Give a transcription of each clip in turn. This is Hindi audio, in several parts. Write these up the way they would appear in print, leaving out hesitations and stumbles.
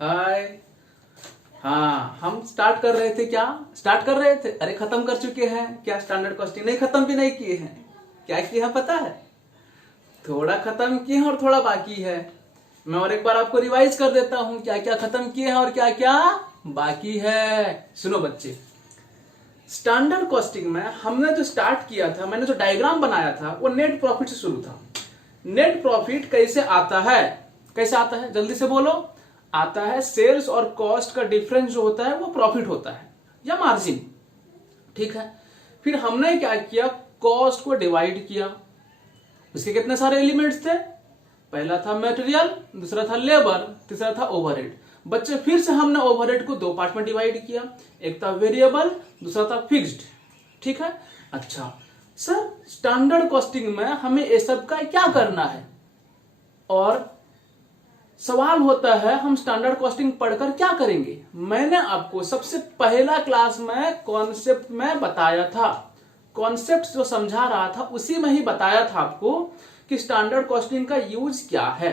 हाय। हाँ, हम स्टार्ट कर रहे थे। क्या स्टार्ट कर रहे थे? अरे खत्म कर चुके हैं। क्या स्टैंडर्ड कॉस्टिंग नहीं, खत्म भी नहीं किए हैं। क्या किए हैं पता है? थोड़ा खत्म किए हैं और थोड़ा बाकी है। मैं और एक बार आपको रिवाइज कर देता हूं, क्या क्या खत्म किए हैं और क्या क्या बाकी है। सुनो बच्चे, स्टैंडर्ड कॉस्टिंग में हमने जो स्टार्ट किया था, मैंने जो डायग्राम बनाया था वो नेट प्रॉफिट से शुरू था। नेट प्रॉफिट कैसे आता है? कैसे आता है जल्दी से बोलो। आता है सेल्स और कॉस्ट का डिफरेंस जो होता है वो प्रॉफिट होता है या मार्जिन। ठीक है, फिर हमने क्या किया, कॉस्ट को डिवाइड किया। उसके कितने सारे एलिमेंट्स थे? पहला था मटेरियल, दूसरा था लेबर, तीसरा था ओवरहेड। बच्चे फिर से हमने ओवरहेड को दो पार्ट में डिवाइड किया, एक था वेरिएबल, दूसरा था फिक्स्ड। ठीक है। अच्छा सर, स्टैंडर्ड कॉस्टिंग में हमें ये सब का क्या करना है? और सवाल होता है हम स्टैंडर्ड कॉस्टिंग पढ़कर क्या करेंगे? मैंने आपको सबसे पहला क्लास में कॉन्सेप्ट में बताया था, कॉन्सेप्ट जो समझा रहा था उसी में ही बताया था आपको कि स्टैंडर्ड कॉस्टिंग का यूज क्या है।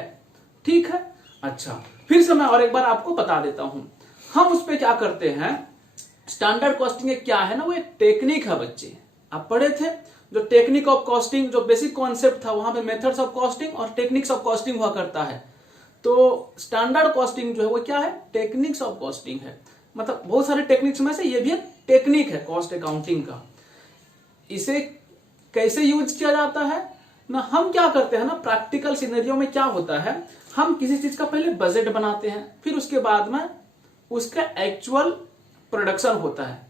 ठीक है। अच्छा, फिर से मैं और एक बार आपको बता देता हूं। हम उस पर क्या करते हैं, स्टैंडर्ड कॉस्टिंग क्या है ना, वो एक टेक्निक है बच्चे। आप पढ़े थे जो टेक्निक ऑफ कॉस्टिंग, जो बेसिक कॉन्सेप्ट था, वहां पे मेथड्स ऑफ कॉस्टिंग और टेक्निक्स ऑफ कॉस्टिंग हुआ करता है। तो स्टैंडर्ड कॉस्टिंग जो है वो क्या है? टेक्निक्स ऑफ कॉस्टिंग है। मतलब बहुत सारे टेक्निक्स में से ये भी एक टेक्निक है कॉस्ट अकाउंटिंग का। इसे कैसे यूज किया जाता है ना, हम क्या करते हैं ना, प्रैक्टिकल सिनेरियो में क्या होता है, हम किसी चीज का पहले बजट बनाते हैं, फिर उसके बाद में उसका एक्चुअल प्रोडक्शन होता है।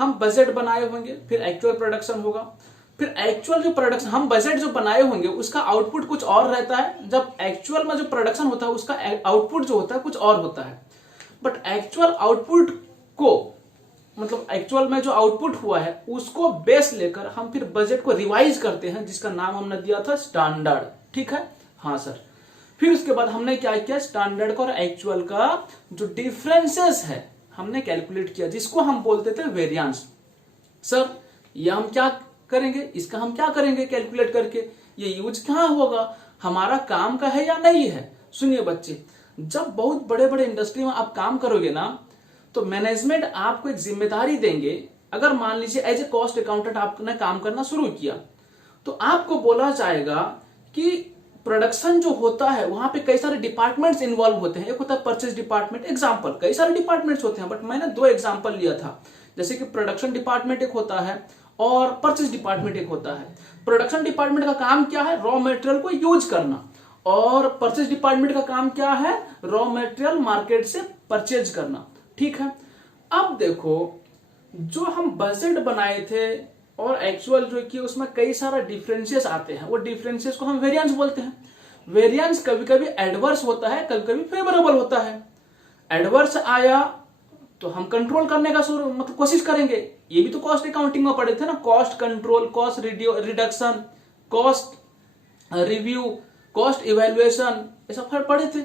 हम बजट बनाए होंगे, फिर एक्चुअल प्रोडक्शन होगा, फिर एक्चुअल जो प्रोडक्शन, हम बजट जो बनाए होंगे उसका आउटपुट कुछ और रहता है, जब एक्चुअल में जो प्रोडक्शन होता है उसका आउटपुट जो होता है कुछ और होता है। बट एक्चुअल आउटपुट को, मतलब एक्चुअल में जो आउटपुट हुआ है उसको बेस लेकर हम फिर बजट को रिवाइज करते हैं, जिसका नाम हमने दिया था स्टैंडर्ड। ठीक है। हाँ सर। फिर उसके बाद हमने क्या किया, स्टैंडर्ड का और एक्चुअल का जो डिफरेंसेस है हमने कैलकुलेट किया, जिसको हम बोलते थे वेरिएंस। सर ये हम क्या करेंगे, इसका हम क्या करेंगे कैलकुलेट करके, ये यूज कहां होगा, हमारा काम का है या नहीं है? सुनिए बच्चे, जब बहुत बड़े बड़े इंडस्ट्री में आप काम करोगे ना, तो मैनेजमेंट आपको एक जिम्मेदारी देंगे। अगर मान लीजिए एज ए कॉस्ट अकाउंटेंट आपने काम करना शुरू किया, तो आपको बोला जाएगा कि प्रोडक्शन जो होता है वहां पे कई सारे डिपार्टमेंट्स इन्वॉल्व होते हैं। एक होता है परचेज डिपार्टमेंट, एग्जांपल, कई सारे डिपार्टमेंट्स होते हैं बट मैंने दो एग्जांपल लिया था। जैसे कि प्रोडक्शन डिपार्टमेंट एक होता है और परचेज डिपार्टमेंट एक होता है। प्रोडक्शन डिपार्टमेंट का काम क्या है? रॉ मटेरियल को यूज करना। और परचेज डिपार्टमेंट का काम क्या है? रॉ मटेरियल मार्केट से परचेज करना। ठीक है। अब देखो, जो हम बजट बनाए थे और एक्चुअल जो किया उसमें कई सारा डिफरेंसेस आते हैं, वो डिफरेंसेस को हम वेरिएंस बोलते हैं। वेरिएंस कभी कभी एडवर्स होता है, कभी कभी फेवरेबल होता है। एडवर्स आया तो हम कंट्रोल करने का मतलब कोशिश करेंगे। ये भी तो कॉस्ट अकाउंटिंग में पढ़े थे ना, cost control, cost reduction, cost review, cost evaluation, ये सब पढ़े थे।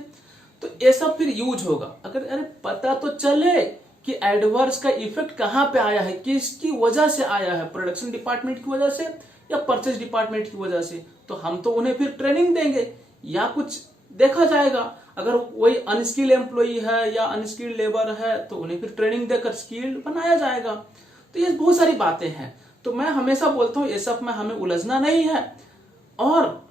तो ये सब फिर यूज होगा अगर अरे पता तो चले कि एडवर्स का इफेक्ट कहां पे आया है, किसकी वजह से आया है, प्रोडक्शन डिपार्टमेंट की वजह से या परचेज डिपार्टमेंट की वजह से, तो हम तो उन्हें फिर ट्रेनिंग देंगे या कुछ देखा जाएगा। अगर वही अनस्किल्ड एम्प्लॉई है या अनस्किल्ड लेबर है तो उन्हें फिर ट्रेनिंग देकर स्किल्ड बनाया जाएगा। तो ये बहुत सारी बातें हैं। तो मैं हमेशा बोलता हूं ये सब में हमें उलझना नहीं है। और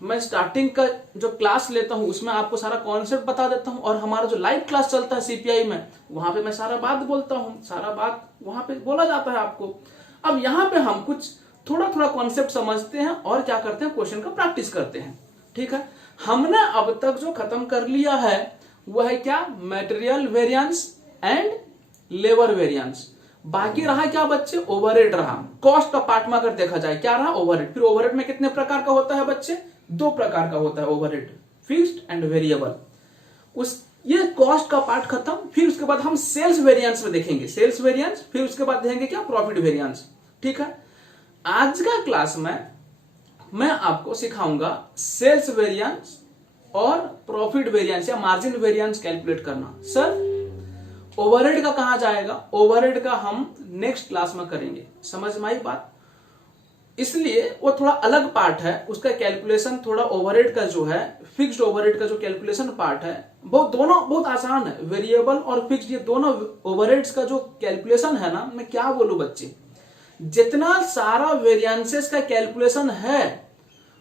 मैं स्टार्टिंग का जो क्लास लेता हूं उसमें आपको सारा कॉन्सेप्ट बता देता हूं, और हमारा जो लाइव क्लास चलता है सीपीआई में, वहां पे मैं सारा बात बोलता हूं, सारा बात वहां पे बोला जाता है आपको। अब यहां पे हम कुछ थोड़ा थोड़ा कॉन्सेप्ट समझते हैं और क्या करते हैं, क्वेश्चन का प्रैक्टिस करते हैं। ठीक है। हमने अब तक जो खत्म कर लिया है वह है क्या, material variance and labour variance. बाकी रहा क्या बच्चे, ओवरहेड रहा। कॉस्ट का पार्ट में अगर देखा जाए क्या रहा, ओवरहेड। फिर ओवरहेड में कितने प्रकार का होता है बच्चे, दो प्रकार का होता है ओवरहेड, फिक्स्ड एंड वेरिएबल। उस ये कॉस्ट का पार्ट खत्म। फिर उसके बाद हम सेल्स वेरिएंस में देखेंगे, सेल्स वेरिएंस, फिर उसके बाद देखेंगे क्या, प्रॉफिट वेरिएंस। ठीक है। आज का क्लास में मैं आपको सिखाऊंगा सेल्स वेरिएंस और प्रॉफिट वेरिएंस या मार्जिन वेरिएंस कैलकुलेट करना। सर ओवरहेड का कहां जाएगा, ओवरहेड का कहां जाएगा, ओवरहेड का हम नेक्स्ट क्लास में करेंगे। समझ में आई बात? इसलिए वो थोड़ा अलग पार्ट है, उसका कैलकुलेशन थोड़ा ओवरहेड का जो है, फिक्स्ड ओवरहेड का जो कैलकुलेशन पार्ट है वो दोनों बहुत आसान है। वेरिएबल और फिक्स्ड ये दोनों ओवरहेड्स का जो कैलकुलेशन है ना, मैं क्या बोलूं बच्चे, जितना सारा वेरिएंसेस का कैलकुलेशन है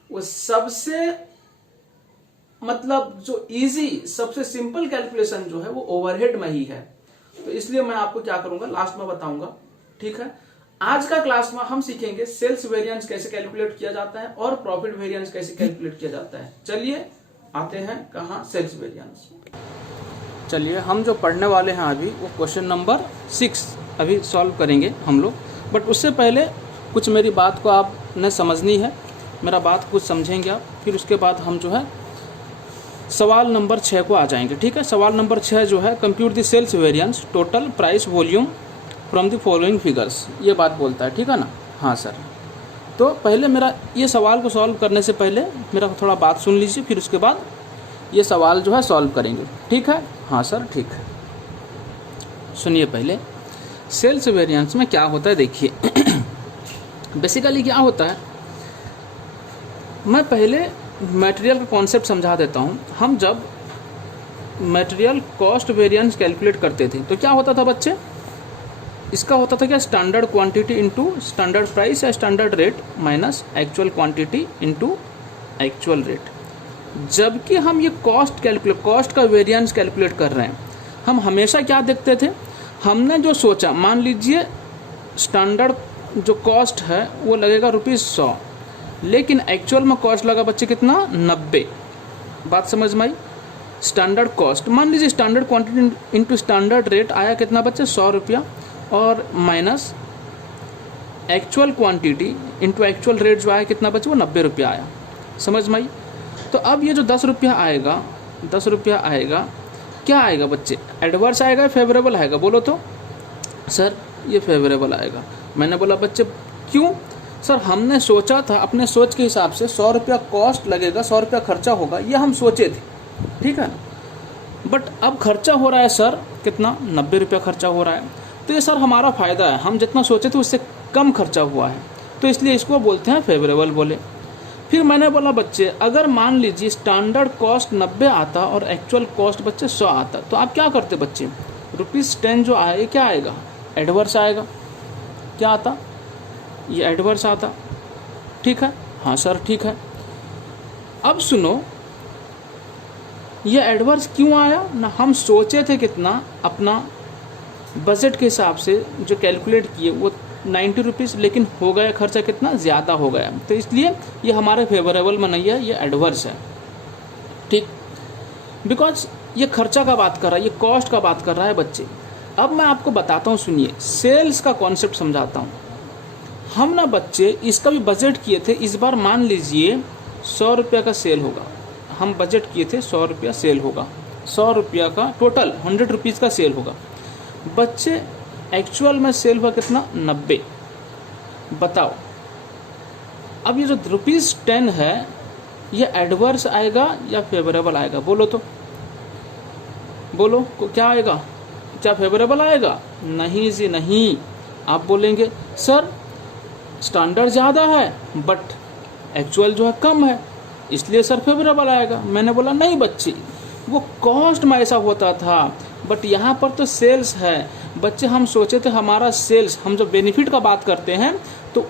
वो सबसे मतलब जो इजी, सबसे सिंपल कैलकुलेशन जो है वो ओवरहेड में ही है। तो इसलिए मैं आपको क्या करूंगा, लास्ट में बताऊंगा, ठीक है। आज का क्लास में हम सीखेंगे सेल्स वेरिएंस कैसे कैलकुलेट किया जाता है और प्रॉफिट वेरिएंस कैसे कैलकुलेट किया जाता है। चलिए आते हैं कहाँ, सेल्स वेरिएंस। चलिए हम जो पढ़ने वाले हैं अभी वो क्वेश्चन नंबर 6 अभी सॉल्व करेंगे हम लोग। बट उससे पहले कुछ मेरी बात को आपने समझनी है, मेरा बात कुछ समझेंगे आप, फिर उसके बाद हम जो है सवाल नंबर 6 को आ जाएंगे, ठीक है। सवाल नंबर 6 जो है, compute the sales variance total price volume from the following figures, ये बात बोलता है, ठीक है ना। हाँ सर, तो पहले मेरा ये सवाल को सॉल्व करने से पहले मेरा थोड़ा बात सुन लीजिए, फिर उसके बाद ये सवाल जो है सॉल्व करेंगे, ठीक है। हाँ सर ठीक है, सुनिए पहले सेल्स वेरिएंस में क्या होता है। देखिए बेसिकली क्या होता है, मैं पहले मटेरियल का कॉन्सेप्ट समझा देता हूँ। हम जब मटेरियल कॉस्ट वेरिएंस कैलकुलेट करते थे तो क्या होता था बच्चे, इसका होता था क्या, standard quantity into standard price या standard rate minus actual quantity into actual rate. जबकि हम ये कॉस्ट का वेरिएंस कैलकुलेट कर रहे हैं, हम हमेशा क्या देखते थे, हमने जो सोचा, मान लीजिए स्टैंडर्ड जो कॉस्ट है वो लगेगा ₹100, लेकिन एक्चुअल में कॉस्ट लगा बच्चे कितना, 90। बात समझ में आई। स्टैंडर्ड कॉस्ट मान लीजिए standard quantity into standard rate आया कितना बच्चे, ₹100, और minus actual quantity into actual rate जो आया कितना बच्चे, वो ₹90 आया। समझ में आई। तो अब ये जो ₹10 आएगा, ₹10 आएगा, क्या आएगा बच्चे, एडवर्स आएगा या फेवरेबल आएगा, बोलो तो। सर ये फेवरेबल आएगा। मैंने बोला बच्चे क्यों, सर हमने सोचा था, अपने सोच के हिसाब से ₹100 कॉस्ट लगेगा, ₹100 खर्चा होगा, ये हम सोचे थे, ठीक है। बट अब खर्चा हो रहा है सर कितना, ₹90 खर्चा हो रहा है। तो ये सर हमारा फ़ायदा है, हम जितना सोचे थे उससे कम खर्चा हुआ है, तो इसलिए इसको बोलते हैं फेवरेबल बोले। फिर मैंने बोला बच्चे अगर मान लीजिए स्टैंडर्ड कॉस्ट 90 आता और एक्चुअल कॉस्ट बच्चे 100 आता, तो आप क्या करते बच्चे, ₹10 जो आए क्या आएगा, एडवर्स आएगा। क्या आता, ये एडवर्स आता, ठीक है। हाँ सर ठीक है। अब सुनो, ये एडवर्स क्यों आया ना, हम सोचे थे कितना, अपना बजट के हिसाब से जो कैलकुलेट किए वो ₹90, लेकिन हो गया खर्चा कितना, ज़्यादा हो गया, तो इसलिए ये हमारे फेवरेबल में नहीं है, ये एडवर्स है, ठीक। बिकॉज ये खर्चा का बात कर रहा है, ये कॉस्ट का बात कर रहा है बच्चे। अब मैं आपको बताता हूँ, सुनिए, सेल्स का कॉन्सेप्ट समझाता हूँ। हम ना बच्चे इसका भी बजट किए थे, इस बार मान लीजिए ₹100 का सेल होगा, हम बजट किए थे ₹100 सेल होगा, ₹100 का टोटल ₹100 का सेल होगा। बच्चे एक्चुअल में सेल हुआ कितना, 90। बताओ अब ये जो ₹10 है ये एडवर्स आएगा या फेवरेबल आएगा, बोलो तो, बोलो क्या आएगा, क्या फेवरेबल आएगा, नहीं जी नहीं। आप बोलेंगे सर स्टैंडर्ड ज़्यादा है बट एक्चुअल जो है कम है, इसलिए सर फेवरेबल आएगा। मैंने बोला नहीं बच्चे, वो कॉस्ट में ऐसा होता था, बट यहाँ पर तो सेल्स है बच्चे। हम सोचे थे हमारा सेल्स, हम जब बेनिफिट का बात करते हैं तो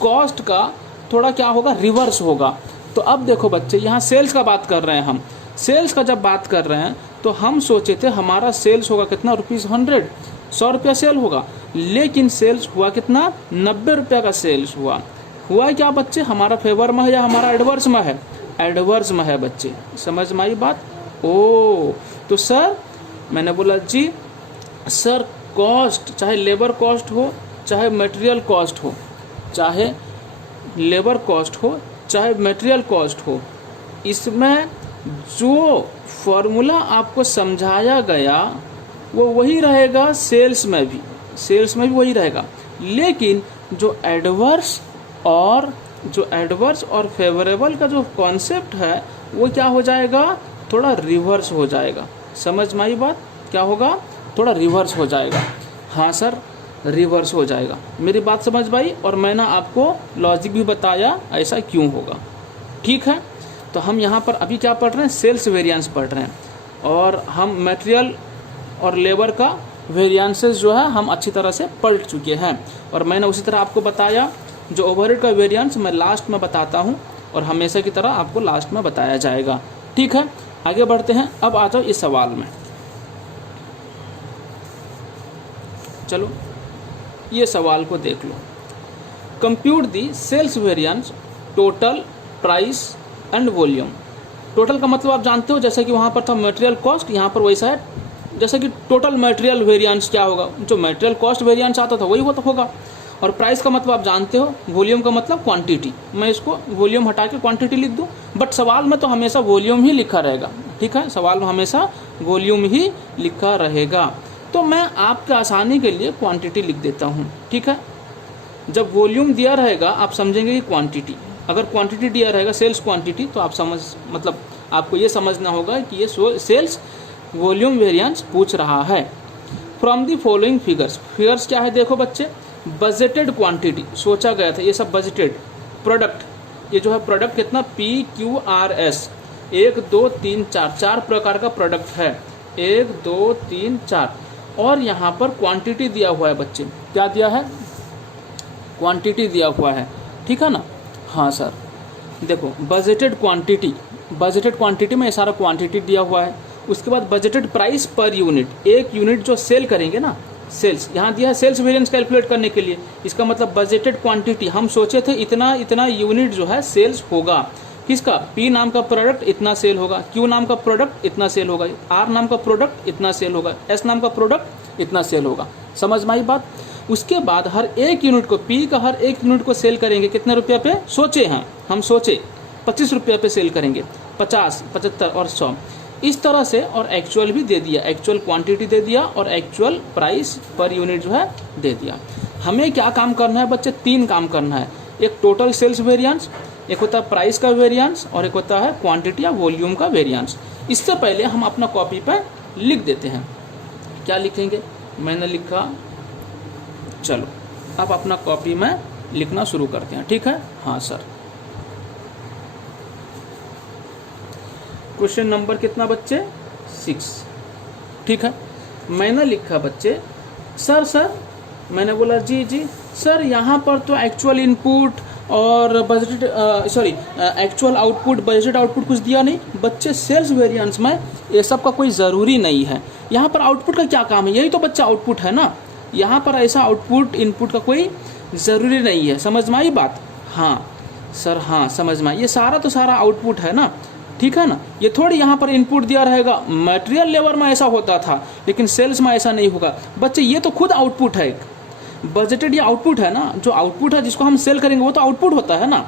कॉस्ट का थोड़ा क्या होगा, रिवर्स होगा। तो अब देखो बच्चे, यहाँ सेल्स का बात कर रहे हैं हम, सेल्स का जब बात कर रहे हैं तो हम सोचे थे हमारा सेल्स होगा कितना, ₹100, ₹100 सेल होगा, लेकिन सेल्स हुआ कितना, ₹90 का सेल्स हुआ। हुआ क्या बच्चे, हमारा फेवर में है या हमारा एडवर्स में है, एडवर्स में है बच्चे। समझ में आई बात। ओ तो सर मैंने बोला जी सर कॉस्ट, चाहे लेबर कॉस्ट हो, चाहे मटेरियल कॉस्ट हो, चाहे लेबर कॉस्ट हो, चाहे मटेरियल कॉस्ट हो, इसमें जो फॉर्मूला आपको समझाया गया वो वही रहेगा सेल्स में भी, सेल्स में भी वही रहेगा, लेकिन जो एडवर्स और फेवरेबल का जो कॉन्सेप्ट है वो क्या हो जाएगा, थोड़ा रिवर्स हो जाएगा। समझ में आई बात, क्या होगा, थोड़ा रिवर्स हो जाएगा। हाँ सर रिवर्स हो जाएगा। मेरी बात समझ पाई? और मैंने आपको लॉजिक भी बताया ऐसा क्यों होगा। ठीक है, तो हम यहाँ पर अभी क्या पढ़ रहे हैं? सेल्स वेरिएंस पढ़ रहे हैं, और हम मटेरियल और लेबर का वेरिएंसेस जो है हम अच्छी तरह से पढ़ चुके हैं। और मैंने उसी तरह आपको बताया जो ओवरहेड का वेरिएंस मैं लास्ट में बताता हूँ, और हमेशा की तरह आपको लास्ट में बताया जाएगा। ठीक है, आगे बढ़ते हैं। अब आ जाओ इस सवाल में। चलो ये सवाल को देख लो। Compute the sales variance total price and volume. Total का मतलब आप जानते हो, जैसे कि वहाँ पर था मटेरियल कॉस्ट, यहाँ पर वैसा है जैसे कि टोटल मटेरियल वेरिएंस क्या होगा, जो मटेरियल कॉस्ट वेरिएंस आता था वही होगा। और प्राइस का मतलब आप जानते हो, वॉल्यूम का मतलब क्वांटिटी। मैं इसको वॉल्यूम हटा के क्वांटिटी लिख दूं, बट सवाल में तो हमेशा वॉल्यूम ही लिखा रहेगा। ठीक है, सवाल में हमेशा वॉल्यूम ही लिखा रहेगा। तो मैं आपके आसानी के लिए क्वांटिटी लिख देता हूँ। ठीक है, जब वॉल्यूम दिया रहेगा आप समझेंगे कि क्वांटिटी, अगर क्वांटिटी दिया रहेगा सेल्स क्वांटिटी, तो आप मतलब आपको ये समझना होगा कि ये सेल्स वॉल्यूम वेरिएंस पूछ रहा है। From the following figures. Figures क्या है देखो बच्चे, बजटेड क्वांटिटी सोचा गया था, ये सब बजटेड। प्रोडक्ट, ये जो है प्रोडक्ट कितना, PQRS 1 2 3 4, 4 प्रकार का प्रोडक्ट है, 1 2 3 4। और यहाँ पर क्वांटिटी दिया हुआ है बच्चे, क्या दिया है? क्वांटिटी दिया हुआ है। ठीक है ना? हाँ सर, देखो बजटेड क्वांटिटी, बजटेड क्वांटिटी में ये सारा क्वांटिटी दिया हुआ है। उसके बाद बजटेड प्राइस पर यूनिट, एक यूनिट जो सेल करेंगे ना, सेल्स यहाँ दिया है सेल्स वेरिएंस कैलकुलेट करने के लिए। इसका मतलब बजटेड क्वांटिटी, हम सोचे थे इतना इतना यूनिट जो है सेल्स होगा, किसका? P नाम का प्रोडक्ट इतना सेल होगा, Q नाम का प्रोडक्ट इतना सेल होगा, R नाम का प्रोडक्ट इतना सेल होगा, S नाम का प्रोडक्ट इतना सेल होगा। समझ में आई बात? उसके बाद हर एक यूनिट को, P का हर एक यूनिट को सेल करेंगे कितने रुपये पे? सोचे हैं हम, सोचे 25 रुपये पे सेल करेंगे, 50 75 और 100 इस तरह से। और एक्चुअल भी दे दिया, एक्चुअल क्वांटिटी दे दिया और एक्चुअल प्राइस पर यूनिट जो है दे दिया। हमें क्या काम करना है बच्चे? 3 काम करना है। एक टोटल सेल्स वेरिएंस, एक होता है प्राइस का वेरिएंस, और एक होता है क्वांटिटी या वॉल्यूम का वेरिएंस। इससे पहले हम अपना कॉपी पर लिख देते हैं। क्या लिखेंगे? मैंने लिखा, चलो अब अपना कॉपी में लिखना शुरू करते हैं। ठीक है? हाँ सर। क्वेश्चन नंबर कितना बच्चे? 6। ठीक है, मैंने लिखा बच्चे, सर मैंने बोला जी सर, यहाँ पर तो एक्चुअल इनपुट और budgeted actual output budgeted output कुछ दिया नहीं। बच्चे सेल्स वेरिएंस में ये सब का कोई ज़रूरी नहीं है। यहाँ पर आउटपुट का क्या काम है? यही तो बच्चा आउटपुट है ना। यहाँ पर ऐसा आउटपुट इनपुट का कोई ज़रूरी नहीं है। समझ में आई बात? हाँ सर, हाँ समझ में आई। ये सारा तो सारा आउटपुट है ना। ठीक है ना? ये थोड़ी यहाँ पर इनपुट दिया रहेगा। मटेरियल लेबर में ऐसा होता था, लेकिन सेल्स में ऐसा नहीं होगा। बच्चे ये तो खुद आउटपुट है, बजटेड ये आउटपुट है ना। जो आउटपुट है जिसको हम सेल करेंगे वो तो आउटपुट होता है ना।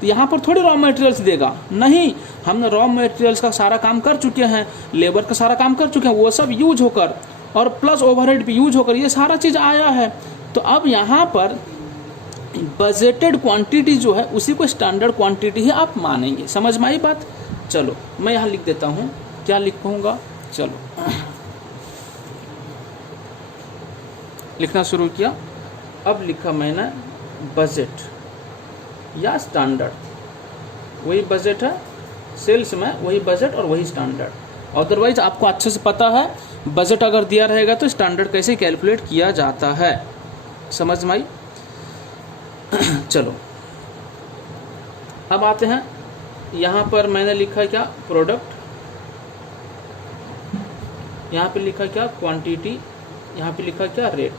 तो यहाँ पर थोड़ी रॉ मटेरियल्स देगा, नहीं। हमने रॉ मटेरियल्स का सारा काम कर चुके हैं, लेबर का सारा काम कर चुके हैं, वो सब यूज होकर और प्लस ओवरहेड भी यूज होकर ये सारा चीज़ आया है। तो अब यहाँ पर बजटेड क्वांटिटी जो है उसी को स्टैंडर्ड क्वांटिटी ही आप मानेंगे। समझ में आई बात? चलो मैं यहाँ लिख देता हूँ, क्या लिख पाऊँगा? चलो लिखना शुरू किया। अब लिखा मैंने बजट या स्टैंडर्ड, वही बजट है सेल्स में, वही बजट और वही स्टैंडर्ड। अदरवाइज आपको अच्छे से पता है बजट अगर दिया रहेगा तो स्टैंडर्ड कैसे कैलकुलेट किया जाता है। समझ में आई? चलो अब आते हैं, यहाँ पर मैंने लिखा क्या? प्रोडक्ट, यहाँ पे लिखा क्या? क्वांटिटी, यहाँ पे लिखा क्या? रेट।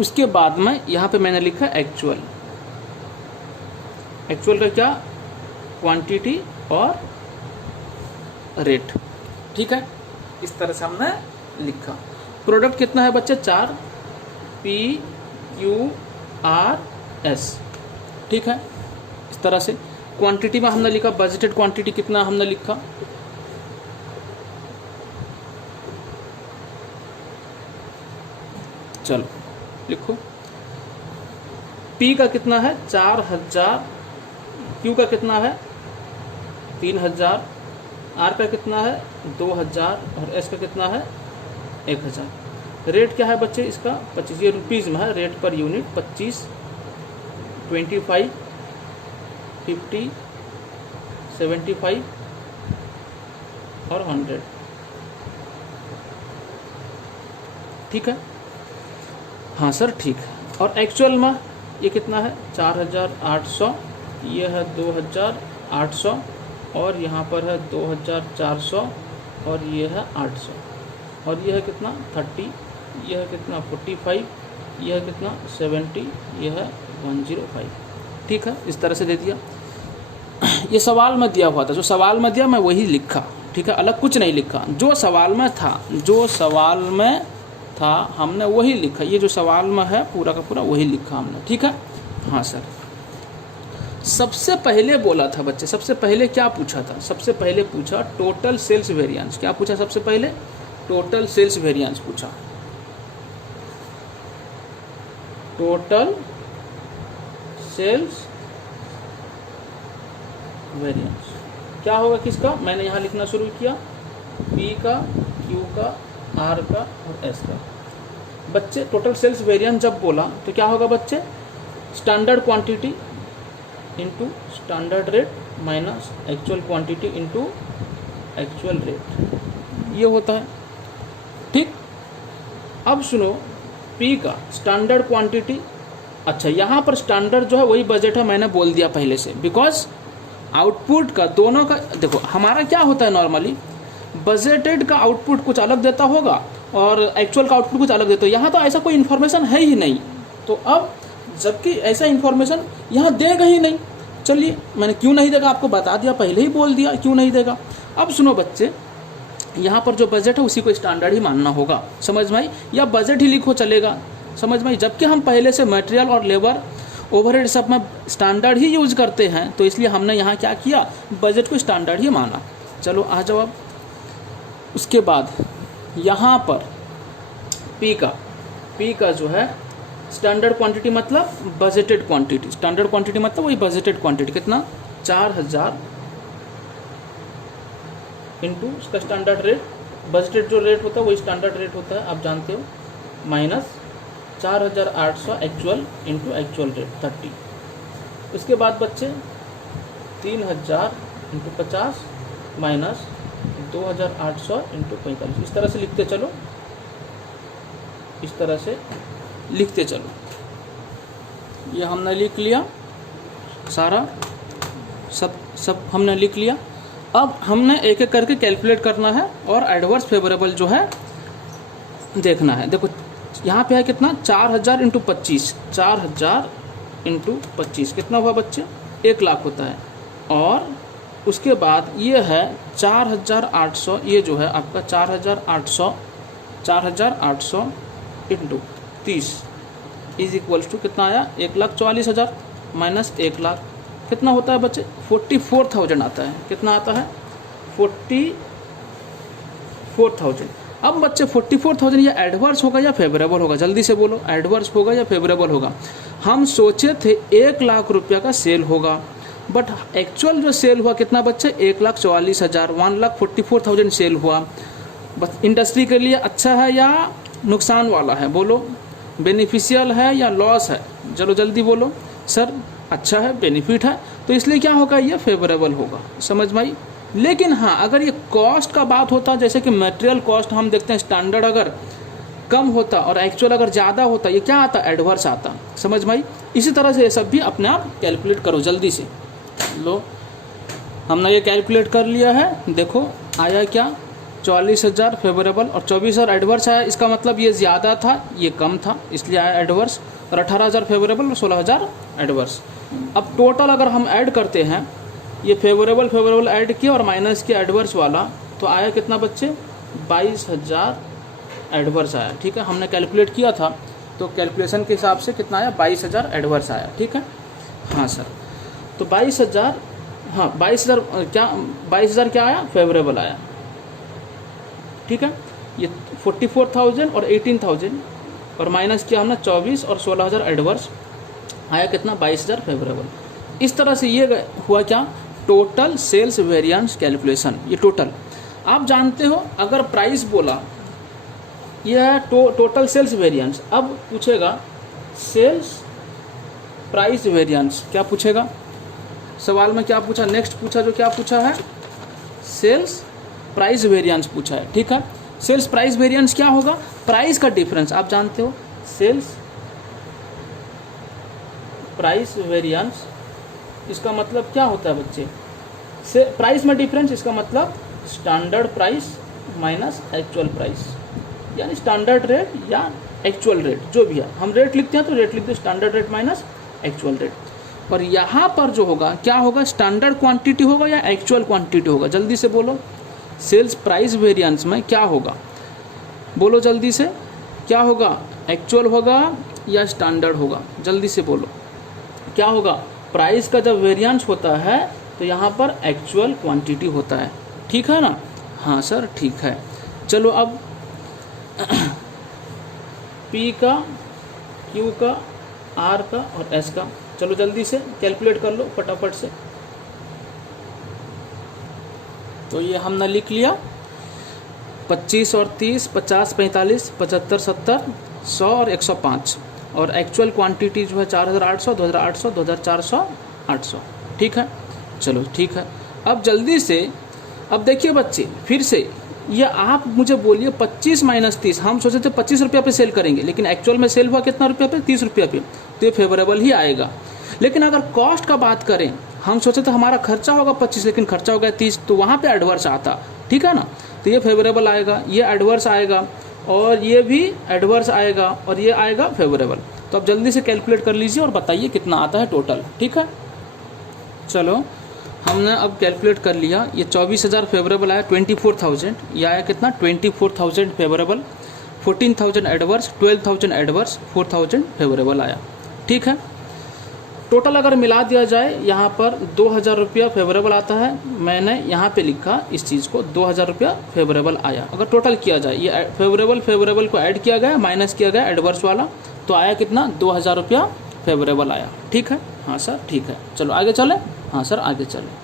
उसके बाद में यहाँ पे मैंने लिखा एक्चुअल। एक्चुअल का क्या? क्वांटिटी और रेट। ठीक है, इस तरह से हमने लिखा। प्रोडक्ट कितना है बच्चे? 4 PQRS। ठीक है, इस तरह से। क्वांटिटी में हमने लिखा बजटेड क्वांटिटी कितना हमने लिखा, चलो लिखो। P का कितना है? 4000। Q का कितना है? 3000। R का कितना है? 2000। और S का कितना है? 1000। रेट क्या है बच्चे इसका 25, ये रुपीज़ में है, रेट पर यूनिट 25, 25, 50, 75 और 100। ठीक है, हाँ सर ठीक है। और एक्चुअल में ये कितना है 4800, ये है 2800 और यहाँ पर है 2400 और ये है 800 और ये है कितना 30, ये है कितना 45, ये है कितना 70, ये है 105। ठीक है, इस तरह से दे दिया। ये सवाल में दिया हुआ था, जो सवाल में दिया मैं वही लिखा। ठीक है, अलग कुछ नहीं लिखा, जो सवाल में था, जो सवाल में था हमने वही लिखा। ये जो सवाल में है पूरा का पूरा वही लिखा हमने। ठीक है, हाँ सर। सबसे पहले बोला था बच्चे, सबसे पहले क्या पूछा था? सबसे पहले पूछा टोटल सेल्स वेरिएंस। क्या पूछा सबसे पहले? टोटल सेल्स वेरिएंस पूछा। टोटल सेल्स वेरिएंस क्या होगा किसका? मैंने यहाँ लिखना शुरू किया, P का, Q का, R का और S का। बच्चे टोटल सेल्स वेरिएंस जब बोला तो क्या होगा बच्चे? Standard quantity into standard rate minus actual quantity into actual rate, ये होता है। ठीक, अब सुनो, P का स्टैंडर्ड क्वांटिटी, अच्छा यहाँ पर स्टैंडर्ड जो है वही बजट है, मैंने बोल दिया पहले से, बिकॉज आउटपुट का दोनों का देखो हमारा क्या होता है नॉर्मली, बजटेड का आउटपुट कुछ अलग देता होगा और एक्चुअल का आउटपुट कुछ अलग देता है। यहाँ तो ऐसा कोई इन्फॉर्मेशन है ही नहीं, तो अब जबकि ऐसा इन्फॉर्मेशन यहाँ देगा ही नहीं। चलिए, मैंने क्यों नहीं देगा आपको बता दिया, पहले ही बोल दिया क्यों नहीं देगा। अब सुनो बच्चे, यहाँ पर जो बजट है उसी को स्टैंडर्ड ही मानना होगा, समझ में आई? या बजट ही लिखो चलेगा, समझ में आई? जबकि हम पहले से मटेरियल और लेबर ओवरहेड सब में स्टैंडर्ड ही यूज करते हैं, तो इसलिए हमने यहाँ क्या किया, बजट को स्टैंडर्ड ही माना। चलो आ जाओ अब। उसके बाद यहाँ पर P का जो है स्टैंडर्ड क्वांटिटी मतलब बजटेड क्वांटिटी, स्टैंडर्ड क्वांटिटी मतलब वही बजटेड क्वांटिटी, कितना 4000 इंटू उसका स्टैंडर्ड रेट, बजटेड जो रेट होता है वही स्टैंडर्ड रेट होता है आप जानते हो, minus 4800 actual into actual rate 30। उसके बाद बच्चे 3000 इंटू 50 माइनस 2800 इंटू 45, इस तरह से लिखते चलो, इस तरह से लिखते चलो। ये हमने लिख लिया सारा, सब हमने लिख लिया। अब हमने एक एक करके कैलकुलेट करना है और एडवर्स फेवरेबल जो है देखना है। देखो यहाँ पे है कितना 4000 इंटू 25, 4000 इंटू 25 कितना हुआ बच्चे? 1 लाख होता है। और उसके बाद ये है 4800, ये जो है आपका 4800 इंटू 30 इज इक्वल्स टू कितना आया? 1,44,000 माइनस 1 लाख कितना होता है बच्चे? 44,000 आता है। कितना आता है? 44,000। अब बच्चे 44,000 ये एडवर्स होगा या फेवरेबल होगा? जल्दी से बोलो, एडवर्स होगा या फेवरेबल होगा? हम सोचे थे 1 लाख रुपया का सेल होगा, बट एक्चुअल जो सेल हुआ कितना बच्चे? 1,44,000, 1,44,000 सेल हुआ। बस इंडस्ट्री के लिए अच्छा है या नुकसान वाला है? बोलो, बेनिफिशियल है या लॉस है? चलो जल्दी बोलो। सर अच्छा है, बेनिफिट है, तो इसलिए क्या होगा? ये फेवरेबल होगा, समझ में आई? लेकिन हाँ, अगर ये कॉस्ट का बात होता, जैसे कि मटेरियल कॉस्ट हम देखते हैं स्टैंडर्ड अगर कम होता और एक्चुअल अगर ज़्यादा होता, ये क्या आता? एडवर्स आता, समझ में आई? इसी तरह से ये सब भी अपने आप कैलकुलेट करो जल्दी से। लो, हमने ये कैलकुलेट कर लिया है। देखो आया क्या? 44,000 फेवरेबल और 24,000 एडवर्स आया। इसका मतलब ये ज़्यादा था, ये कम था, इसलिए आया एडवर्स। और 18,000 फेवरेबल और 16,000 एडवर्स। अब टोटल अगर हम ऐड करते हैं, ये फेवरेबल ऐड किया और माइनस किया एडवर्स वाला, तो आया कितना बच्चे? 22,000 एडवर्स आया। ठीक है, हमने कैलकुलेट किया था तो कैलकुलेशन के हिसाब से कितना आया? 22,000 एडवर्स आया। ठीक है, हाँ सर। तो 22,000, हाँ 22,000 क्या आया? फेवरेबल आया। ठीक है, ये 44,000 और 18,000 और माइनस किया हमने 24 और 16,000 एडवर्स, आया कितना? 22,000 फेवरेबल। इस तरह से ये हुआ क्या? Total sales variance calculation. ये टोटल आप जानते हो, अगर प्राइस बोला यह है टोटल सेल्स वेरिएंस। अब पूछेगा सेल्स प्राइस वेरिएंस, क्या पूछेगा सवाल में, क्या पूछा नेक्स्ट पूछा, जो क्या पूछा है सेल्स प्राइस वेरिएंस पूछा है। ठीक है, सेल्स प्राइस वेरिएंस क्या होगा, प्राइस का डिफरेंस, आप जानते हो सेल्स प्राइस वेरिएंस, इसका मतलब क्या होता है बच्चे, से प्राइस में डिफरेंस, इसका मतलब standard price minus actual price, यानी स्टैंडर्ड रेट या एक्चुअल रेट, जो भी है, हम रेट लिखते हैं तो रेट लिखते हैं standard rate minus actual rate. और यहाँ पर जो होगा क्या होगा, स्टैंडर्ड क्वांटिटी होगा या एक्चुअल क्वांटिटी होगा, जल्दी से बोलो, सेल्स प्राइस वेरिएंस में क्या होगा, बोलो जल्दी से, क्या होगा, एक्चुअल होगा या स्टैंडर्ड होगा, जल्दी से बोलो क्या होगा। प्राइस का जब वेरिएंस होता है तो यहाँ पर एक्चुअल क्वांटिटी होता है, ठीक है ना, हाँ सर ठीक है। चलो अब P का, Q का, R का और S का, चलो जल्दी से कैलकुलेट कर लो फटाफट से। तो ये हमने लिख लिया 25 और 30, 50, 45, 75, 70, 100 और 105, और एक्चुअल क्वांटिटी जो है 4800, 2800, 2400, 800, ठीक है। चलो ठीक है, अब जल्दी से, अब देखिए बच्चे फिर से, ये आप मुझे बोलिए 25 माइनस 30, हम सोचे थे 25 रुपये पे सेल करेंगे, लेकिन एक्चुअल में सेल हुआ कितना रुपये पे, 30 रुपये पे, तो ये फेवरेबल ही आएगा। लेकिन अगर कॉस्ट का बात करें, हम सोचे थे हमारा खर्चा होगा 25, लेकिन खर्चा हो गया 30, तो वहाँ पे एडवर्स आता, ठीक है ना, तो ये फेवरेबल आएगा, ये एडवर्स आएगा, और ये भी एडवर्स आएगा, और ये आएगा फेवरेबल। तो अब जल्दी से कैलकुलेट कर लीजिए और बताइए कितना आता है टोटल, ठीक है। चलो हमने अब कैलकुलेट कर लिया, ये 24,000 फेवरेबल आया, 24,000, ये आया कितना 24,000 फेवरेबल, 14,000 एडवर्स, 12,000 एडवर्स, 4,000 फेवरेबल आया, ठीक है। टोटल अगर मिला दिया जाए, यहाँ पर 2,000 रुपया फेवरेबल आता है, मैंने यहाँ पे लिखा इस चीज़ को, 2,000 रुपया फेवरेबल आया। अगर टोटल किया जाए, ये फेवरेबल को ऐड किया गया, माइनस किया गया एडवर्स वाला, तो आया कितना 2,000 रुपया फेवरेबल आया, ठीक है, हाँ सर ठीक है। चलो आगे चले, हाँ सर आगे चले।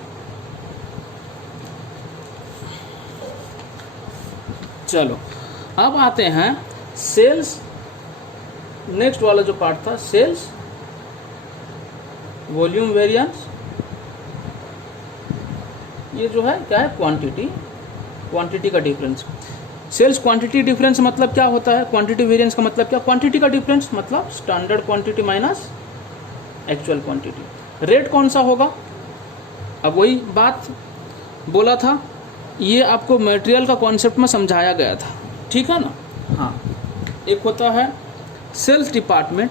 चलो अब आते हैं सेल्स, नेक्स्ट वाला जो पार्ट था सेल्स वॉल्यूम वेरिएंस, ये जो है क्या है, क्वांटिटी का डिफरेंस। सेल्स क्वांटिटी डिफरेंस मतलब क्या होता है, क्वांटिटी वेरिएंस का मतलब क्या, क्वांटिटी का डिफरेंस मतलब standard quantity minus actual quantity. Rate कौन सा होगा, अब वही बात बोला था, ये आपको मटेरियल का कॉन्सेप्ट में समझाया गया था, ठीक है ना, हाँ। एक होता है सेल्स डिपार्टमेंट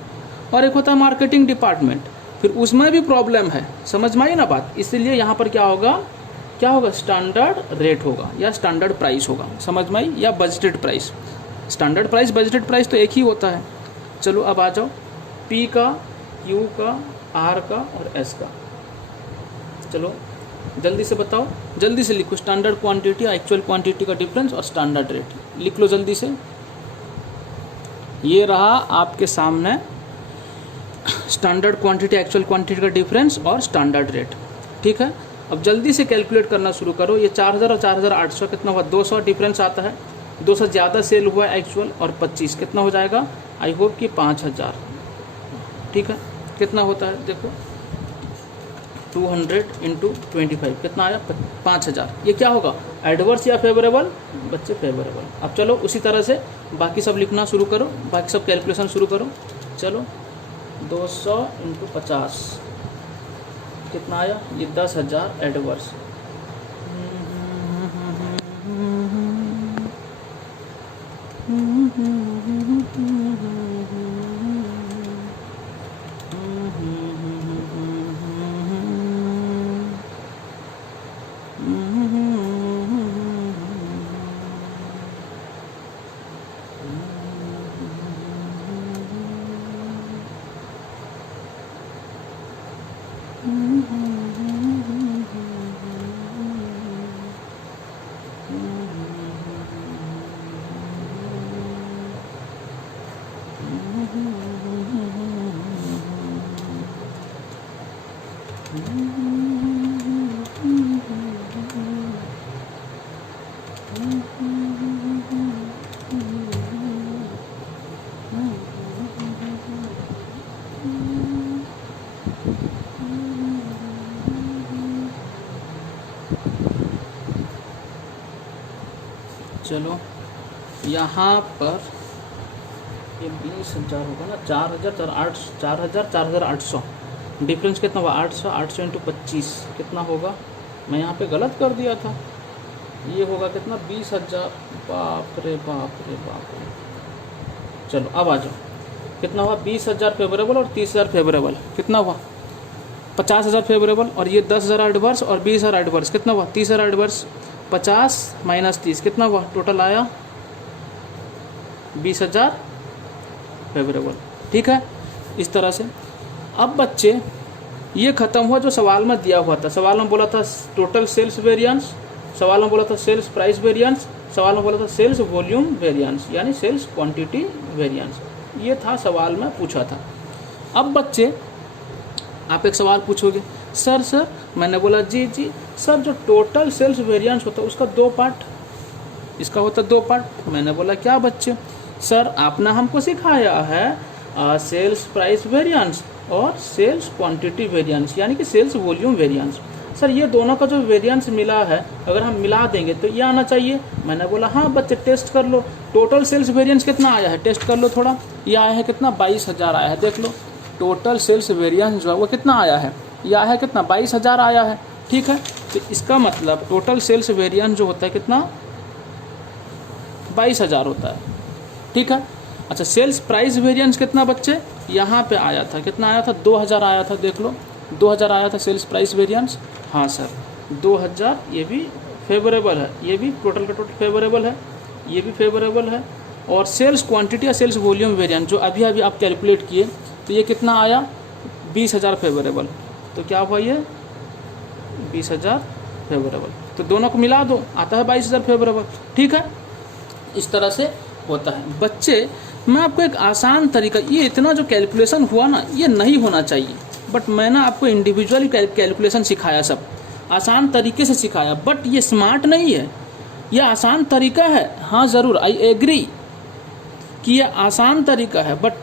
और एक होता है मार्केटिंग डिपार्टमेंट, फिर उसमें भी प्रॉब्लम है, समझ में आई ना बात, इसलिए यहाँ पर क्या होगा स्टैंडर्ड रेट होगा या स्टैंडर्ड प्राइस होगा, समझ में आई, या budgeted price. Standard price budgeted price तो एक ही होता है। चलो अब आ जाओ P का, Q का, R का और S का, चलो जल्दी से बताओ, जल्दी से लिखो, स्टैंडर्ड क्वांटिटी और एक्चुअल क्वांटिटी का डिफरेंस और स्टैंडर्ड रेट लिख लो जल्दी से। ये रहा आपके सामने स्टैंडर्ड क्वांटिटी एक्चुअल क्वांटिटी का डिफरेंस और स्टैंडर्ड रेट, ठीक है। अब जल्दी से कैलकुलेट करना शुरू करो, ये 4,000 और 4,800 कितना हुआ, 200 डिफरेंस आता है, 200 ज़्यादा सेल हुआ एक्चुअल, और 25 कितना हो जाएगा, आई होप कि 5,000, ठीक है। कितना होता है देखो, 200 × 25 कितना आया, 5,000। ये क्या होगा, एडवर्स या फेवरेबल, बच्चे फेवरेबल। अब चलो उसी तरह से बाकी सब लिखना शुरू करो, बाकी सब कैलकुलेशन शुरू करो। चलो 200 × 50 कितना आया, ये 10,000 एडवर्स, चलो यहाँ पर ये 20,000 होगा ना, 4,800 डिफरेंस कितना हुआ 800 इंटू 25 कितना होगा, मैं यहाँ पे गलत कर दिया था, ये होगा कितना 20,000, बाप रे बाप रे बाप रे। चलो अब आ जाओ, कितना हुआ 20,000 फेवरेबल और 30,000 फेवरेबल, कितना हुआ 50,000 फेवरेबल, और ये 10,000 एडवर्स और 20,000 एडवर्स, कितना हुआ 30,000 एडवर्स, 50 माइनस 30 कितना हुआ, टोटल आया 20,000 फेवरेबल। ठीक है, इस तरह से। अब बच्चे ये खत्म हुआ जो सवाल में दिया हुआ था। सवाल में बोला था टोटल सेल्स वेरिएंस, सवाल में बोला था सेल्स प्राइस वेरिएंस, सवाल में बोला था सेल्स वॉल्यूम वेरिएंस यानी सेल्स क्वांटिटी वेरिएंस, ये था सवाल में पूछा था। अब बच्चे आप एक सवाल पूछोगे, सर मैंने बोला जी सर, जो टोटल सेल्स वेरिएंस होता है उसका 2 पार्ट, इसका होता 2 पार्ट। मैंने बोला क्या बच्चे, सर आपने हमको सिखाया है सेल्स प्राइस वेरिएंस और सेल्स क्वांटिटी वेरिएंस यानी कि सेल्स वॉल्यूम वेरिएंस। सर ये दोनों का जो वेरिएंस मिला है अगर हम मिला देंगे तो ये आना चाहिए। मैंने बोला हाँ बच्चे टेस्ट कर लो, टोटल सेल्स वेरिएंस कितना आया है, टेस्ट कर लो थोड़ा, ये आया है कितना 22,000 आया है, देख लो टोटल सेल्स वेरिएंस जो है वो कितना आया है, ये आया है कितना 22,000 आया है। ठीक है, तो इसका मतलब टोटल सेल्स वेरिएंस जो होता है कितना 22,000 होता है। ठीक है, अच्छा सेल्स प्राइस वेरिएंस कितना बच्चे, यहाँ पे आया था, कितना आया था 2,000 आया था, देख लो 2,000 आया था सेल्स प्राइस वेरिएंस। हाँ सर 2,000, ये भी फेवरेबल है, ये भी टोटल का टोटल फेवरेबल है, ये भी फेवरेबल है। और सेल्स क्वांटिटी या सेल्स वॉल्यूम वेरिएंस जो अभी अभी आप कैलकुलेट किए तो ये कितना आया 20,000 फेवरेबल, तो क्या हुआ ये 20,000 फेवरेबल, तो दोनों को मिला दो आता है 22,000 फेवरेबल। ठीक है, इस तरह से होता है। बच्चे मैं आपको एक आसान तरीका, ये इतना जो कैलकुलेशन हुआ ना ये नहीं होना चाहिए, बट मैंने आपको इंडिविजुअली कैलकुलेशन सिखाया, सब आसान तरीके से सिखाया, बट ये स्मार्ट नहीं है, ये आसान तरीका है। हाँ ज़रूर आई एग्री कि ये आसान तरीका है, बट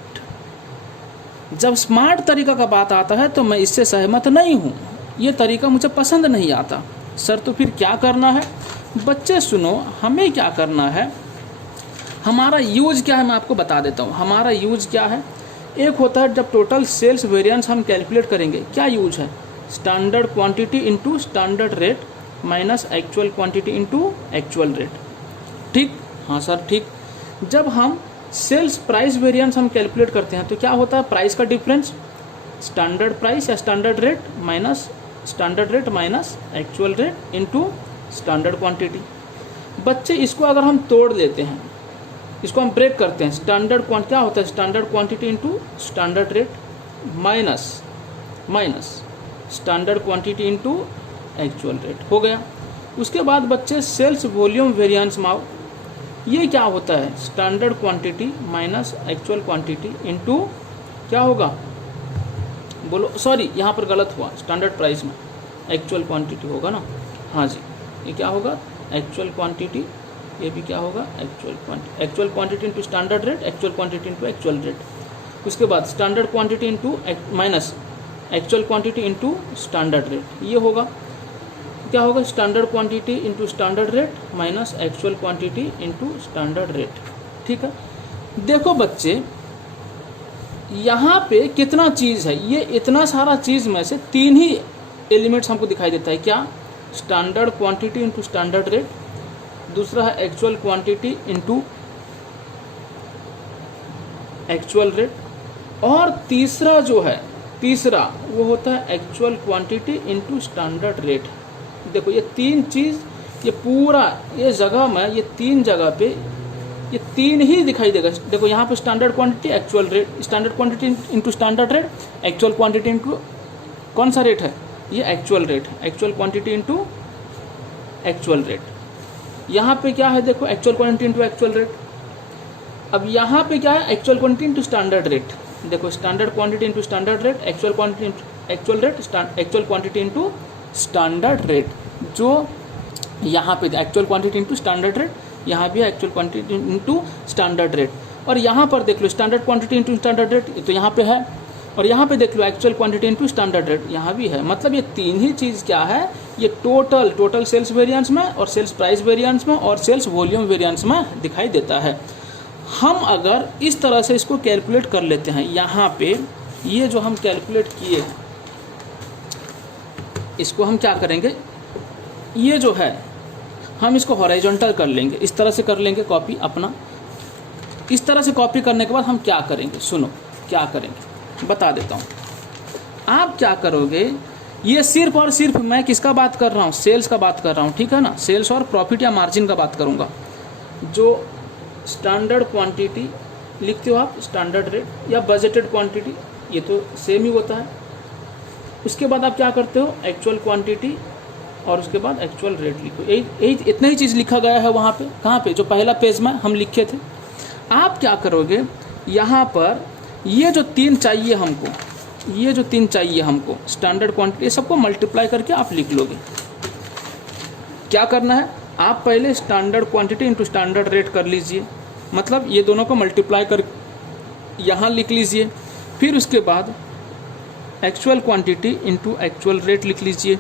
जब स्मार्ट तरीका का बात आता है तो मैं इससे सहमत नहीं हूँ, ये तरीका मुझे पसंद नहीं आता। सर तो फिर क्या करना है, बच्चे सुनो हमें क्या करना है, हमारा यूज क्या है मैं आपको बता देता हूँ। हमारा यूज क्या है, एक होता है जब टोटल सेल्स वेरिएंस हम कैलकुलेट करेंगे, क्या यूज है, standard quantity into standard rate minus actual quantity into actual rate. ठीक, हाँ सर ठीक। जब हम सेल्स प्राइस वेरिएंस हम कैलकुलेट करते हैं तो क्या होता है, प्राइस का डिफरेंस स्टैंडर्ड प्राइस या standard rate minus actual rate into standard quantity. बच्चे इसको अगर हम तोड़ लेते हैं, इसको हम ब्रेक करते हैं, स्टैंडर्ड क्या होता है, standard quantity into standard rate minus standard quantity into actual rate हो गया। उसके बाद बच्चे सेल्स वॉल्यूम वेरिएंस माप, ये क्या होता है, standard quantity minus actual quantity into क्या होगा, बोलो सॉरी यहाँ पर गलत हुआ, स्टैंडर्ड प्राइस में एक्चुअल क्वांटिटी होगा ना, हाँ जी ये क्या होगा एक्चुअल क्वांटिटी, ये भी क्या होगा actual quantity into standard rate, actual quantity into actual rate. उसके बाद standard quantity into minus actual quantity into standard rate, ये होगा क्या होगा, standard quantity into standard rate minus actual quantity into standard rate. ठीक है, देखो बच्चे यहाँ पे कितना चीज़ है, ये इतना सारा चीज़ में से 3 ही एलिमेंट्स हमको दिखाई देता है, क्या, standard quantity into standard rate, दूसरा है actual quantity into actual rate, और तीसरा जो है वो होता है actual quantity into standard rate. देखो ये 3 चीज़, ये पूरा ये जगह में, ये 3 जगह पे ये 3 ही दिखाई देगा। देखो यहाँ पे standard quantity actual rate, standard quantity into standard rate, actual quantity into कौन सा रेट है, ये एक्चुअल रेट है, actual quantity into actual rate. यहाँ पे क्या है, देखो actual quantity into actual rate. अब यहाँ पे क्या है, actual quantity into standard rate, देखो standard quantity into standard rate, actual quantity into actual rate, actual quantity into standard rate. जो यहाँ पे actual quantity into standard rate, यहाँ भी है actual quantity into standard rate, और यहाँ पर देख लो standard quantity into standard rate, तो यहाँ पे है, और यहाँ पे देख लो actual quantity into standard rate, यहाँ भी है। मतलब ये 3 ही चीज़ क्या है, ये टोटल सेल्स वेरिएंस में और सेल्स प्राइस वेरिएंस में और सेल्स वॉल्यूम वेरिएंस में दिखाई देता है। हम अगर इस तरह से इसको कैलकुलेट कर लेते हैं, यहाँ पे ये जो हम कैलकुलेट किए हैं इसको हम क्या करेंगे, ये जो है हम इसको हॉरिजॉन्टल कर लेंगे, इस तरह से कर लेंगे कॉपी अपना। इस तरह से कॉपी करने के बाद हम क्या करेंगे, सुनो क्या करेंगे बता देता हूँ। आप क्या करोगे, ये सिर्फ और सिर्फ मैं किसका बात कर रहा हूँ, सेल्स का बात कर रहा हूँ, ठीक है ना। सेल्स और प्रॉफिट या मार्जिन का बात करूँगा। जो स्टैंडर्ड क्वांटिटी लिखते हो आप, स्टैंडर्ड रेट या बजटेड क्वांटिटी, ये तो सेम ही होता है। उसके बाद आप क्या करते हो, एक्चुअल क्वांटिटी और उसके बाद एक्चुअल रेट लिखो। यही इतना ही चीज़ लिखा गया है वहाँ पे, कहाँ पे, जो पहला पेज में हम लिखे थे। आप क्या करोगे, यहाँ पर ये जो 3 चाहिए हमको, ये जो 3 चाहिए हमको स्टैंडर्ड क्वांटिटी, ये सबको मल्टीप्लाई करके आप लिख लोगे। क्या करना है, आप पहले standard quantity into standard rate कर लीजिए, मतलब ये दोनों को मल्टीप्लाई कर यहाँ लिख लीजिए। फिर उसके बाद actual quantity into actual rate लिख लीजिए।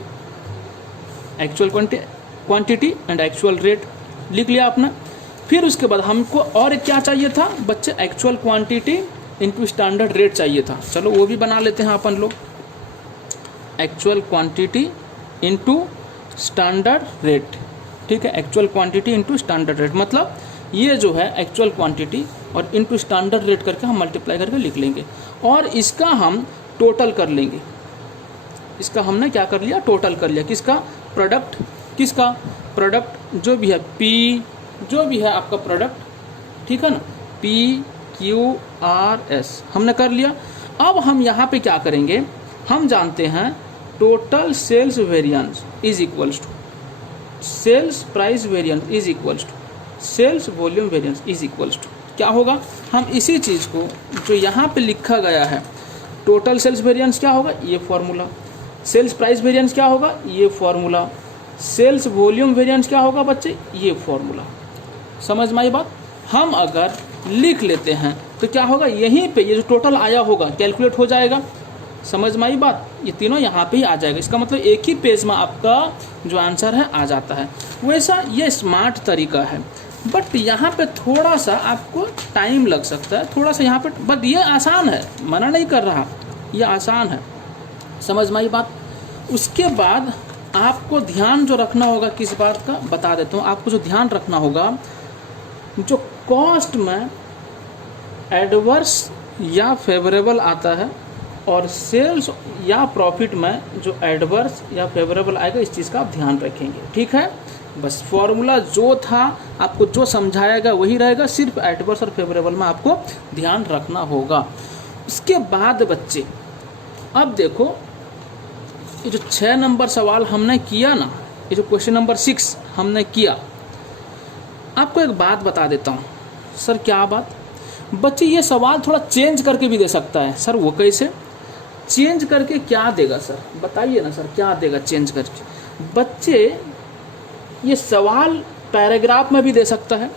Actual quantity and actual rate लिख लिया आपने। फिर उसके बाद हमको और क्या चाहिए था बच्चे, actual quantity into standard rate चाहिए था। चलो वो भी बना लेते हैं अपन लोग। Actual quantity into standard rate, ठीक है। Actual quantity into standard rate, मतलब ये जो है एक्चुअल क्वांटिटी और इंटू स्टैंडर्ड रेट करके हम मल्टीप्लाई करके लिख लेंगे और इसका हम टोटल कर लेंगे। इसका हमने क्या कर लिया, टोटल कर लिया। किसका, प्रोडक्ट, किसका प्रोडक्ट, जो भी है पी, जो भी है आपका प्रोडक्ट, ठीक है ना, PQRS हमने कर लिया। अब हम यहाँ पे क्या करेंगे, हम जानते हैं total sales variance is equals to sales price variance is equals to sales volume variance is equals to क्या होगा, हम इसी चीज़ को जो यहाँ पे लिखा गया है, टोटल सेल्स वेरिएंस क्या होगा, ये फॉर्मूला, सेल्स प्राइस वेरिएंस क्या होगा, ये फॉर्मूला, सेल्स वॉल्यूम वेरिएंस क्या होगा बच्चे, ये फॉर्मूला। समझ में आई बात। हम अगर लिख लेते हैं तो क्या होगा, यहीं पे ये जो टोटल आया होगा कैलकुलेट हो जाएगा। समझ में आई बात, ये तीनों यहाँ पे ही आ जाएगा। इसका मतलब एक ही पेज में आपका जो आंसर है आ जाता है। वैसा ये स्मार्ट तरीका है, बट यहाँ पे थोड़ा सा आपको टाइम लग सकता है, थोड़ा सा यहाँ पे, बट ये आसान है, मना नहीं कर रहा, ये आसान है। समझ में आई बात। उसके बाद आपको ध्यान जो रखना होगा किस बात का बता देता हूँ। आपको जो ध्यान रखना होगा, जो कॉस्ट में एडवर्स या फेवरेबल आता है और सेल्स या प्रॉफिट में जो एडवर्स या फेवरेबल आएगा, इस चीज़ का आप ध्यान रखेंगे, ठीक है। बस फॉर्मूला जो था आपको जो समझाएगा वही रहेगा, सिर्फ एडवर्स और फेवरेबल में आपको ध्यान रखना होगा। उसके बाद बच्चे अब देखो, ये जो 6 नंबर सवाल हमने किया ना, ये जो क्वेश्चन नंबर 6 हमने किया, आपको एक बात बता देता हूँ। सर क्या बात, बच्चे ये सवाल थोड़ा चेंज करके भी दे सकता है। सर वो कैसे, चेंज करके क्या देगा सर, बताइए ना सर, क्या देगा चेंज करके। बच्चे ये सवाल पैराग्राफ में भी दे सकता है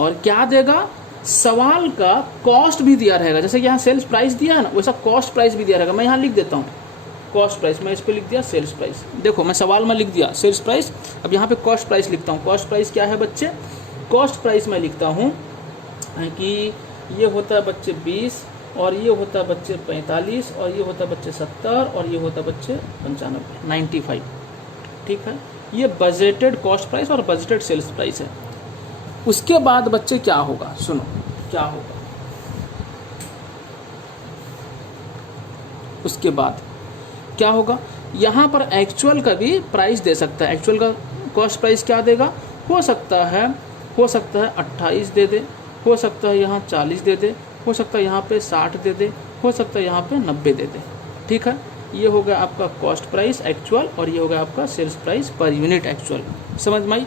और क्या देगा, सवाल का कॉस्ट भी दिया रहेगा। जैसे कि यहाँ सेल्स प्राइस दिया है ना, वैसा कॉस्ट प्राइस भी दिया रहेगा। मैं यहाँ लिख देता हूँ कॉस्ट प्राइस, मैं इस पर लिख दिया सेल्स प्राइस। देखो मैं सवाल में लिख दिया सेल्स प्राइस, अब यहाँ पे कॉस्ट प्राइस लिखता हूँ। कॉस्ट प्राइस क्या है बच्चे, कॉस्ट प्राइस मैं लिखता हूँ कि ये होता है बच्चे 20 और ये होता है बच्चे 45 और ये होता है बच्चे 70 और ये होता है बच्चे 95, 95, ठीक है। ये बजटेड कॉस्ट प्राइस और बजटेड सेल्स प्राइस है। उसके बाद बच्चे क्या होगा, सुनो क्या होगा। उसके बाद क्या होगा, यहाँ पर एक्चुअल का भी प्राइस दे सकता है। एक्चुअल का कॉस्ट प्राइस क्या देगा, हो सकता है 28 दे दे, हो सकता है यहाँ 40 दे दे, हो सकता है यहाँ पे 60 दे दे, हो सकता है यहाँ पे 90 दे दे, ठीक है। ये हो गया आपका कॉस्ट प्राइस एक्चुअल और ये हो गया आपका sales price per unit actual. समझ में आई।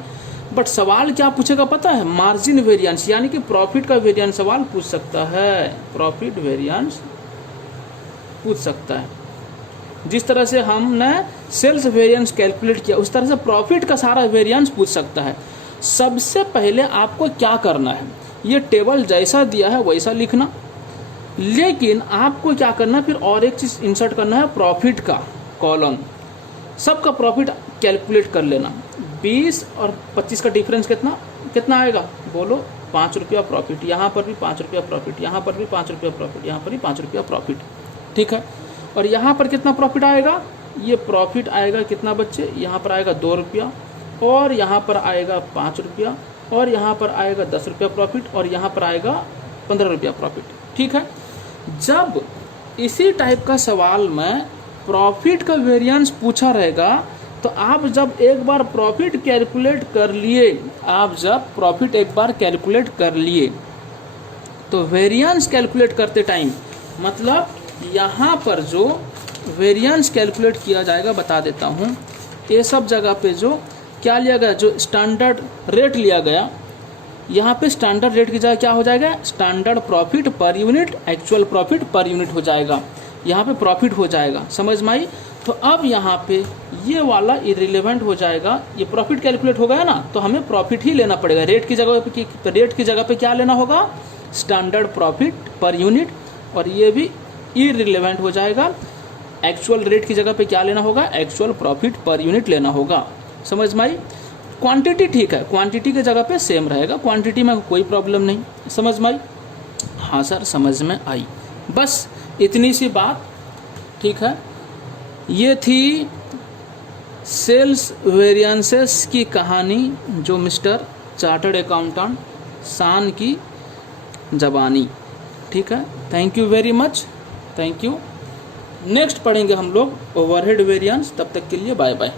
बट सवाल क्या पूछेगा पता है, मार्जिन वेरिएंस, यानी कि प्रॉफिट का वेरिएंस सवाल पूछ सकता है। प्रॉफिट वेरिएंस पूछ सकता है। जिस तरह से हमने सेल्स वेरिएंस कैलकुलेट किया, उस तरह से प्रॉफिट का सारा वेरिएंस पूछ सकता है। सबसे पहले आपको क्या करना है, ये टेबल जैसा दिया है वैसा लिखना, लेकिन आपको क्या करना है, फिर और एक चीज़ इंसर्ट करना है, प्रॉफिट का कॉलम। सबका प्रॉफिट कैलकुलेट कर लेना। 20 और 25 का डिफरेंस कितना कितना आएगा बोलो? 5 रुपया प्रॉफिट, यहाँ पर भी 5 रुपया प्रॉफिट, यहाँ पर भी 5 रुपया प्रॉफिट, यहाँ पर भी 5 रुपया प्रॉफिट, ठीक है। और यहाँ पर कितना प्रॉफिट आएगा? ये प्रॉफिट आएगा कितना बच्चे? यहाँ पर आएगा 2 रुपया, और यहाँ पर आएगा 5 रुपया, और यहाँ पर आएगा 10 रुपया प्रॉफिट, और यहाँ पर आएगा 15 रुपया प्रॉफिट, ठीक है। जब इसी टाइप का सवाल में प्रॉफिट का वेरिएंस पूछा रहेगा तो आप जब एक बार प्रॉफिट कैलकुलेट कर लिए, आप जब प्रॉफिट एक बार कैलकुलेट कर लिए तो वेरिएंस कैलकुलेट करते टाइम, मतलब यहाँ पर जो वेरिएंस कैलकुलेट किया जाएगा बता देता हूँ। ये सब जगह पे जो क्या लिया गया, जो स्टैंडर्ड रेट लिया गया, यहाँ पे स्टैंडर्ड रेट की जगह क्या हो जाएगा? स्टैंडर्ड प्रॉफिट पर unit, actual profit per unit हो जाएगा, यहाँ पे प्रॉफिट हो जाएगा, समझ में आई? तो अब यहाँ पे ये वाला इररिलेवेंट हो जाएगा, ये प्रॉफिट कैलकुलेट हो गया ना, तो हमें प्रॉफिट ही लेना पड़ेगा। रेट की जगह पे क्या लेना होगा? स्टैंडर्ड प्रॉफिट पर यूनिट, और ये भी इररिलेवेंट हो जाएगा। एक्चुअल रेट की जगह पे क्या लेना होगा? एक्चुअल प्रॉफिट पर यूनिट लेना होगा, समझ में आई? क्वांटिटी ठीक है, क्वांटिटी की जगह पे सेम रहेगा, क्वांटिटी में कोई प्रॉब्लम नहीं, समझ में आई? हाँ सर समझ में आई। बस इतनी सी बात, ठीक है। ये थी सेल्स वेरिएंसेस की कहानी जो मिस्टर चार्टर्ड अकाउंटेंट शान की ज़बानी, ठीक है। Thank you very much, thank you. Next पढ़ेंगे हम लोग ओवरहेड वेरिएंस, तब तक के लिए बाय बाय।